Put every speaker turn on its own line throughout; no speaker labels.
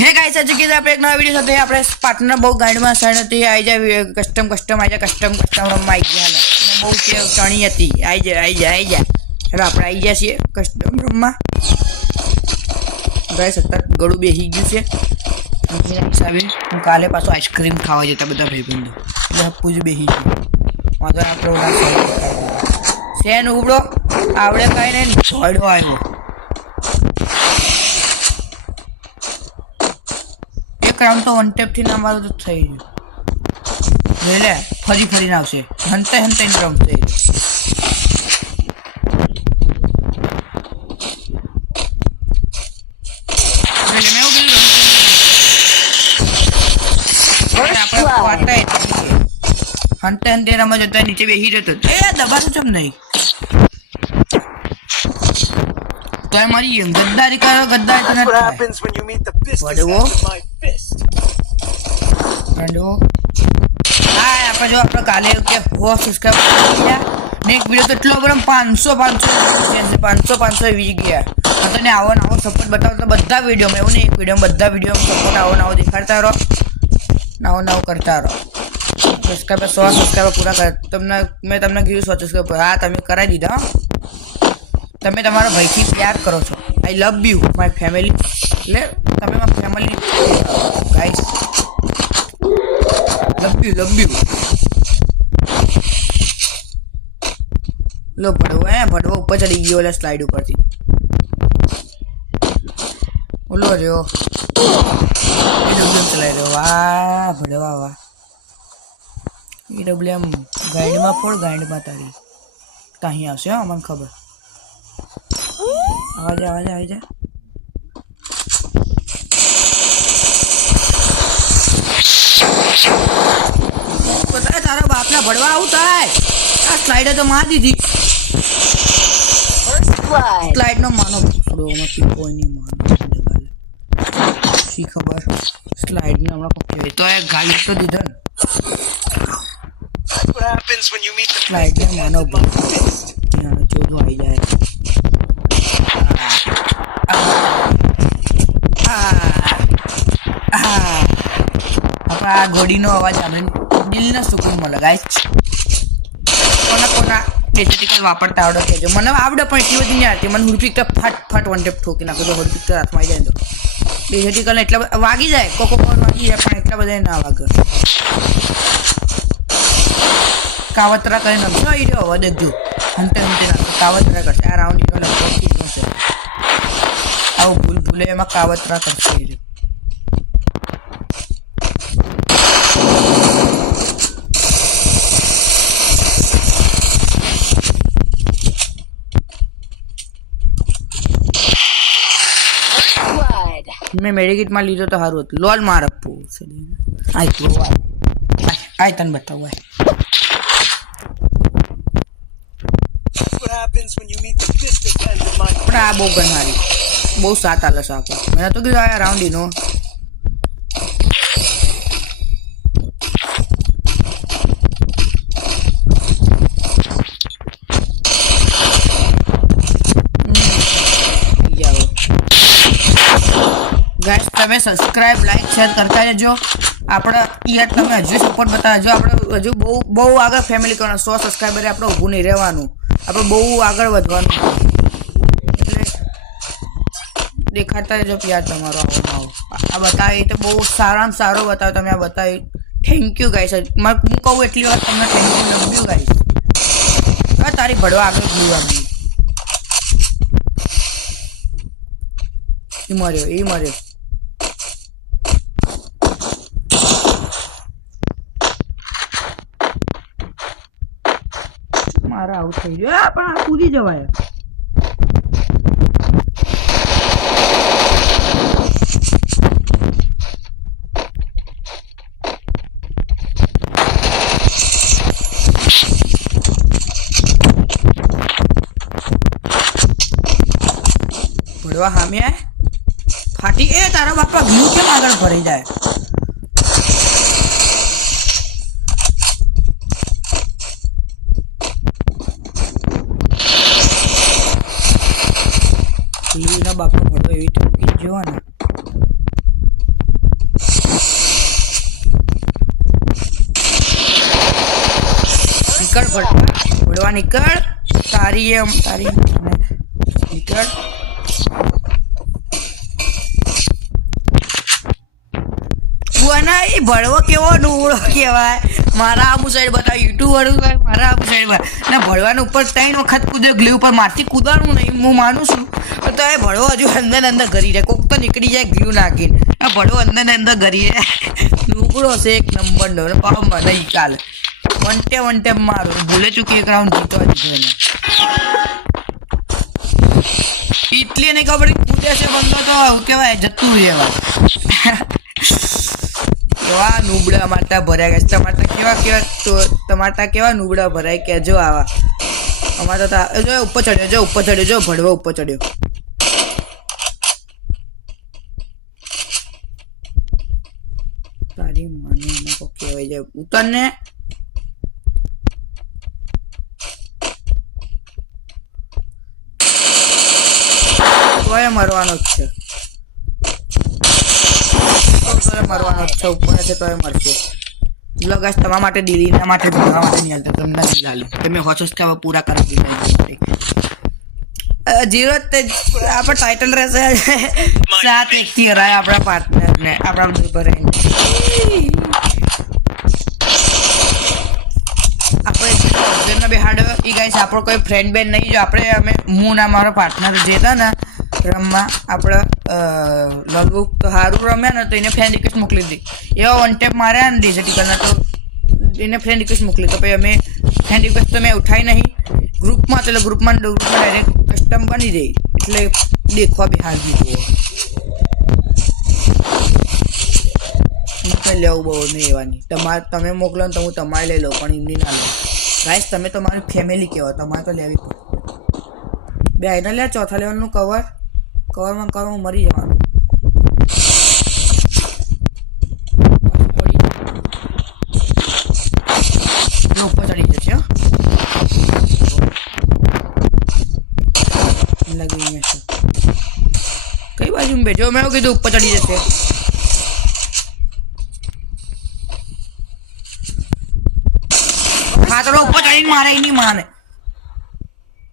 હે ગાઈસ આજે કે આપણે એક નવા વિડિયો સાથે આપણે પાર્ટનર બહુ ગાઈડમાં સણ હતી આવી જાય કસ્ટમ કસ્ટમ આવી જાય કસ્ટમ કસ્ટમ રમવા આવી ગયા અને બહુ કે ચણી હતી. આવી જાય આવી જાય આવી જાય. એટલે આપણે આવી ગયા છીએ કસ્ટમ રમવા ગાઈસ અત્યારે ગળું બેસી ગયું છે. હું કાલે પાછો આઈસ્ક્રીમ ખાવા જતા બધા ભાઈબંધો. એટલે હપ્પું જ બેસી ગયું. વાંધો આપણે શેન ઉબડો આવડે કાંઈ નહીં. છોડો આવ્યો. રાઉન્ડ તો વન ટેપથી ના મારું તો થઈ ગયું. જોઈ લે, ફરી ફરીને આવશે. હંતે હંતે રાઉન્ડ થઈ ગયું. હંતે. હંતે રમત જતા નીચે બેસી જતો. એ, દબાતું ચમ નહીં તો એ મારી ગદ્દારી કરો ગદ્દારી તો
That's what
નથી
happens when you meet the fist
What do you
of my fist.
Hello હા આપણે જો આપણે કાલે કે હો સબસ્ક્રાઈબ ગયા ને એક વીડિયો તો એટલો બધો પાંચસો પાંચસો પાંચસો પાંચસો એવી ગયા અને તને આવો નવો સપોર્ટ બતાવતો બધા વિડીયોમાં એવું નહીં એક વિડીયોમાં બધા વિડીયોમાં સપોર્ટ આવો નવો દેખાડતા રહો નવો નવો કરતા રહો સબસ્ક્રાઈબર સો સબસ્ક્રાઈબર પૂરા કર તમને મેં તમને કીધું સો સબસ્ક્રાઈબર હા તમે કરાવી દીધા હો. તમે તમારા ભાઈથી પ્યાર કરો છો. I love you my family એટલે તમે મારી family guys love you love you લો, ભડવો એ ભડવો ઉપર ચડી ગયો ઓલા સ્લાઇડ ઉપરથી. ઓલો રહ્યો. ઈડબ્લ્યુએમ ચલાવી રહ્યો. વાહ, ભડવા, વાહ. ઈડબ્લ્યુએમ ગાઈડમાં ફોડ ગાઈડમાં તારી. તો અહીં આવશે, હો, મને ખબર. આવા જા આવા જા આવી જા તારા બાપના ભડવા આવું થાય. આ સ્લાઇડે તો માં દીધી. સ્લાઇડ નો માનો. ફૂડો નથી કોઈ નહીં માનો. શી ખબર? સ્લાઇડ ને હમણાં પકડી તો એ ગાલી તો દીધો ને.
What happens when you meet the
slide
આવી
ત્યાં ચોધો આવી જાય આપણે આ ઘોડીનો અવાજ સાંભળીને દિલને સુકૂન મળે. ગાઈસ કોના કોના ડિજિટલ વાપરતા આવડે કહેજો મને આવડે પણ એટલી બધી નહીં આવતી મને હુરપિક તો ફટ ફટ વન ટેપ ઠોકી નાખું તો હુરપિક તો હાથમાં આવી જાય તો. ડિજિટલ એટલા વાગી જાય. કોકો કોણ વાગી જાય પણ એટલા બધા ના વાગે. કાવતરા કરીને રમશો આવી રહ્યો? હવે દેખજો હંતે હંતે નાખો કાવતરા કરશે. આ રાઉન્ડ લગભગ આવું ભૂલ ભૂલે એમાં કાવતરા કરશે એ રહ્યો મેં મેડિકેટમાં લીધો તો સારું હતું. લોલ માર આપવું આય તું આય. તને બતાવું આય. પણ આ બહુ ગનહારી બહુ સાત આલસ આપો. મેં તો કીધું આ રાઉન્ડ સબસ્ક્રાઇબ લાઈક શેર કરતા રહેજો. આપણે યાર તમે હજુ સપોર્ટ બતાવજો આપણે હજુ બહુ બહુ આગળ ફેમિલી કરવાનું, સો સબસ્ક્રાઈબરે આપણે ઊભું નહીં રહેવાનું. આપણે બહુ આગળ વધવાનું. એટલે દેખાતા રહેજો પ્યાર તમારો આવો આ બતાવી તો બહુ સારામાં સારો બતાવ્યો તમે આ બતાવી થેન્ક યુ ગાઈસ હું કહું એટલી વાર તમને thank you love you guys તારી ભડવા આગળ ગયું આગળ એ મર્યો એ મર્યો. મારા આવું થઈ ગયું. પણ આ કૂદી જવાય. ભરવા સામે ફાટી એ, તારા બાપા ઘી કેમ આગળ ભરાઈ જાય? સબ આપવો પડતો યુટ્યુબ ગીત જુઓ ને નીકળ ભરતા ભરવા નીકળ તારી એમ તારી નીકળ એ ભળવો કેવો ડુંગળો કહેવાય મારા આબુ સાઈડ બતાવ યુટ્યુબ યુટ્યુબર મારા આબુ સાઈડ ને ભળવાનું ઉપર ત્રણ વખત કૂદ્યો ગ્લી ઉપર મારથી કૂદવાનું નહીં હું માનું છું તો એ ભડવો હજુ અંદર ને અંદર ગરી રહે. કોક તો નીકળી જાય ગ્લુ નાખીને. આ ભડવો અંદર ને અંદર રહે. ડુકડો છે એક નંબરનો ને. પાવ મને ઈ વનટે વંટે મારું. ભૂલે ચૂકી એક રાઉન્ડ જીતો જ જોઈને એટલી નહીં ખબર કૂદે છે બંધો તો શું કહેવાય, જતું રહેવા. કેવા નુબડા માટા ભર્યા ગયા ટમાટા કેવા કેવા તો ટમાટા કેવા નુબડા ભરાય કે જો આવા. અમારે તો જો ઉપર ચડ્યો, જો, ઉપર ચડ્યો, જો ભડવો ઉપર ચડ્યો તારી માને એને જાય ઉતર ને તોય મરવાનો જ છે. તોય મરવાનો જ છે, ઉપર છે, તોય તમારા માટે દિલ્હીના માટે ભણવા માટે નહીં હાલતા, તમને નથી હાલું તમે હોસ્ટેલ પૂરા કરી દીધા જીરો આપણે ટાઇટલ રહેશે. સાત એકથી હરાય આપણા પાર્ટનરને આપણે હોસ્ટેલમાં એ ગાઈસ આપણો કોઈ ફ્રેન્ડ બેન નહીં, જો આપણે, અમે, હું ના મારો પાર્ટનર જે હતા ને, રમવા, આપણે લગભગ તો સારું રમ્યા ને તો એને ફ્રેન્ડ રિક્વેસ્ટ મોકલી દીધી. એવા વન ટેપ માર્યા ને ડિઝર્ટિકલના તો એને ફ્રેન્ડ રિક્વેસ્ટ મોકલી તો પછી અમે ફ્રેન્ડ રિક્વેસ્ટ તો મેં ઉઠાઈ નહીં. ગ્રુપમાં એટલે ગ્રુપમાં ગ્રુપમાં ડાયરેક્ટ કસ્ટમ બની જઈ એટલે દેખવા બી હાર દીધું લેવું બહુ નહીં એવાની. તમારે, તમે મોકલો ને તો હું તમારે લઈ લઉં, પણ એમની ના લઉં. ગાઈસ તમે તો મારી ફેમિલી કહેવાય તમારે તો લેવી પડે. બે આઈના લે, ચોથા લેવલનું કવર કવરમાં કવર હું મરી જવાનું. ઉપર ચડી જશે. લાગી કઈ બાજુ બેઠો? મેં કીધું, ઉપર ચડી જશે. ચડીને મારે એની માને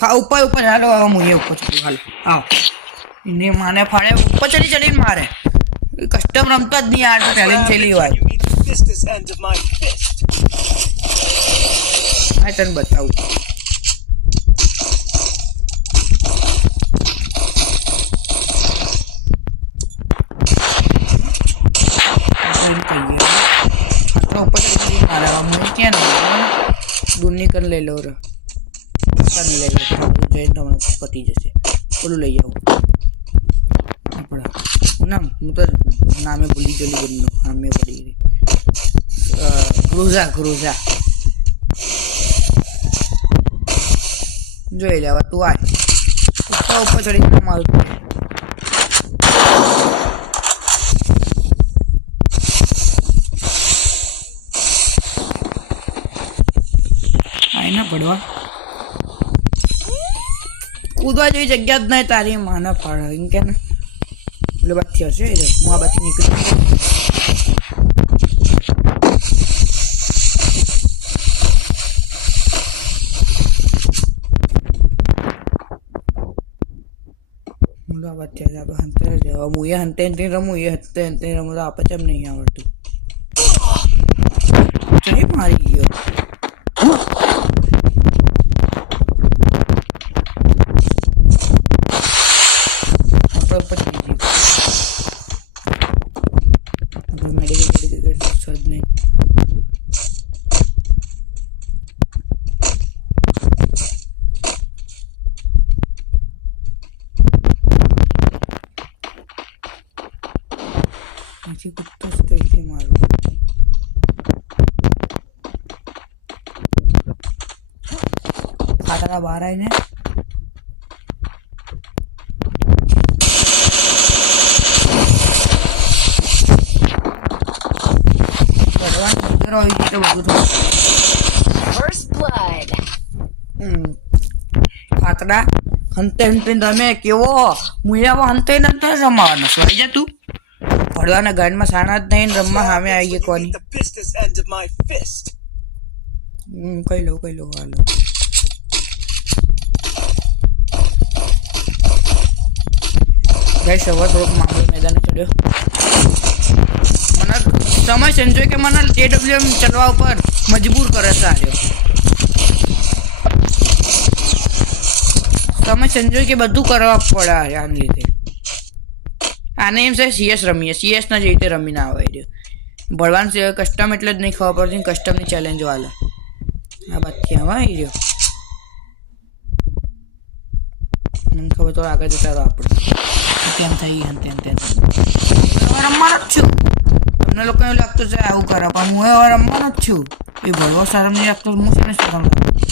હા ઉપર ઉપર હાલો આવો હું એ ઉપર ચડ્યું હાલો. આવો. એને માને ફાળે ઉપર ચડી ચડીને મારે. કસ્ટમ રમતો જ નહીં આ તો ટેલેન્ટ છેલ્લી વાર. આ તને બતાવું. ઉપર ચડી ચડીને મારે મને ક્યાં નહીં દૂરની કર લઈ લો કર લઈ લો જઈને તમને પતી જશે. ઓલું લઈ જાઓ આપણા. નામ હું તો નામે ભૂલી ગયેલી બધું નામે ભૂલી ગઈ. ક્રુઝા ક્રુઝા. જોઈ લેવા તું આ ઉપર ચડી મારું. ના પડવા કૂદવા જેવી જગ્યા જ નહીં તારી, માને ફાળ, એમ કે ને. એટલે બાથી હશે એ, હું આ બાથી નીકળી આજે આપણે એ હંતે હંતે રમું, એ રમું, તો નહીં આવડતું. મારી ગયો આપણે ઉપર ચડી ગયું આપણે મેડિકલ મેડિકલ સજ નહીં પછી કૂદતો જ કઈથી મારું ખાતરા બહાર આવીને ભગવાન દીકરો આવી ગયો તો બધું થયું.
First blood.
હમ. ખાતરા હંતે હંતે તમે કેવો મુયામાં હંતે નંતે રમવાનો આવી જા તું ભણવાના ગાડીમાં સાણા જ નહીં રમવા સામે આવી ગયા કોની
meet the fistest end of my fist.
હું કઈ લઉં કઈ લઉં હાલો. ગાઈસ સવાર થોડોક મામલો મેદાને ચડ્યો. મને સમય સંજોય કે મને એડબ્લ્યુએમ ચડવા ઉપર મજબૂર કરે છે આર્યો સમય સંજોય કે બધું કરવા પડે આને લીધે આને એમ છે સીએસ રમીએ સીએસ ના જે રીતે રમીને આવે રહ્યો. ભણવાનું સિવાય કસ્ટમ એટલે જ નહીં ખબર પડતી કસ્ટમની ચેલેન્જ વાલે. આ બાકી આમાં આવી રહ્યો. મને ખબર તો આગળ જતા રહો આપણે. તેમ થઈ ગયું તેમ તેમ. રમવાનો જ છું. તમને લોકો એવું લાગતું છે આવું કરે. પણ હું હવે રમવાનો જ છું. એ ભણવો શરમ નહીં લાગતો, હું છે ને શરમ લાગતો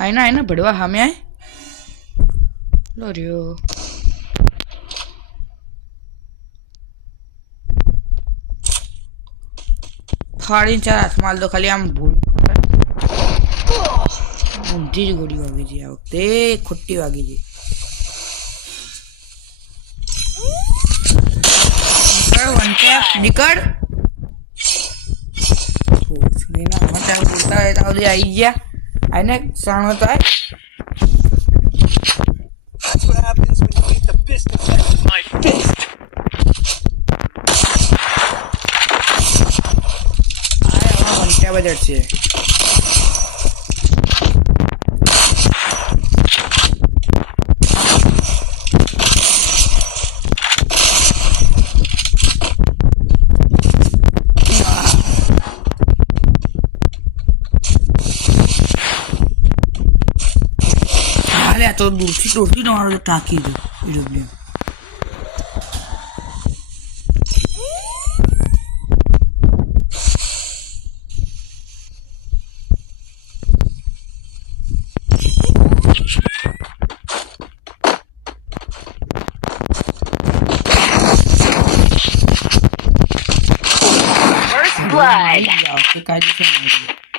આય ના ભડવા સામે આય લો રહ્યો ફાડીને ચાર હાથ માલ દો ખાલી આમ ભૂલ ઊંધી જ ગોળી વાગી છે આ વખતે ખોટી વાગી છે નીકળ નીકળ બોલતા આવી ગયા Ain't sound like that?
That's what happens when you beat the business with of my fist.
I don't know. જ અડશે હાલે આ તો દૂરથી દૂરથી તમારો ટાંકી દો વીડિયો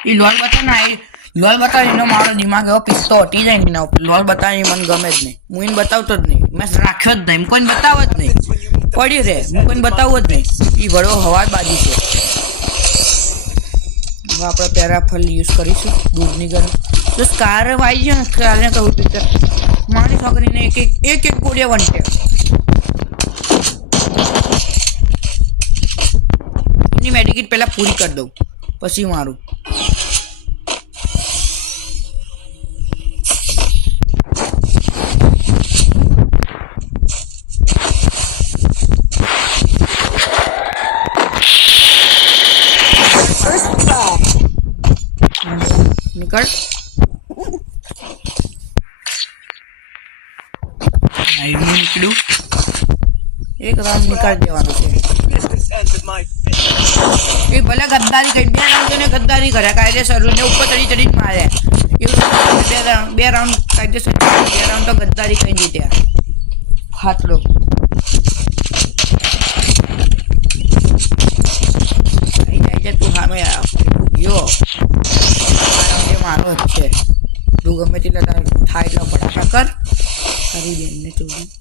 એ લોલ બતા ના એ લોલ બતાવી એનો મારો દિમાગ એવો પિસ્તો હટી જાય એના ઉપર. લોલ બતાવી મને ગમે જ નહીં. હું એને બતાવતો જ નહીં. મેં રાખ્યો જ નહીં. કોઈને બતાવો જ નહીં. પડ્યું રે હું કોઈને બતાવું જ નહીં. એ વડો હવા બાજુ છે. હવે આપણે પેરાફલ યુઝ કરીશું. દૂધની ગરમ. જો સ્કાર વાઈ ગયો ને સ્કારને કહું પિક્ચર મારી છોકરીને એક એક એક એક ગોળીએ વંટે. એની મેડિકેટ પહેલાં પૂરી કરી દઉં. પછી મારું નીકાળી દેવાનું છે. એ ભલે ગદ્દારી કરી, બે રાઉન્ડ ગદ્દારી કર્યા, કાયદેસર ને ઉપર ચડી ચડીને મારે એવું બે રાઉન્ડ બે રાઉન્ડ કાયદેસર બે રાઉન્ડ તો ગદ્દારી કરી જીત્યા છે તું સામે યો. મારો જ છે. તું ગમે તેટલા થાય એટલા પડાકા કર. તારી બેનને ચોરી.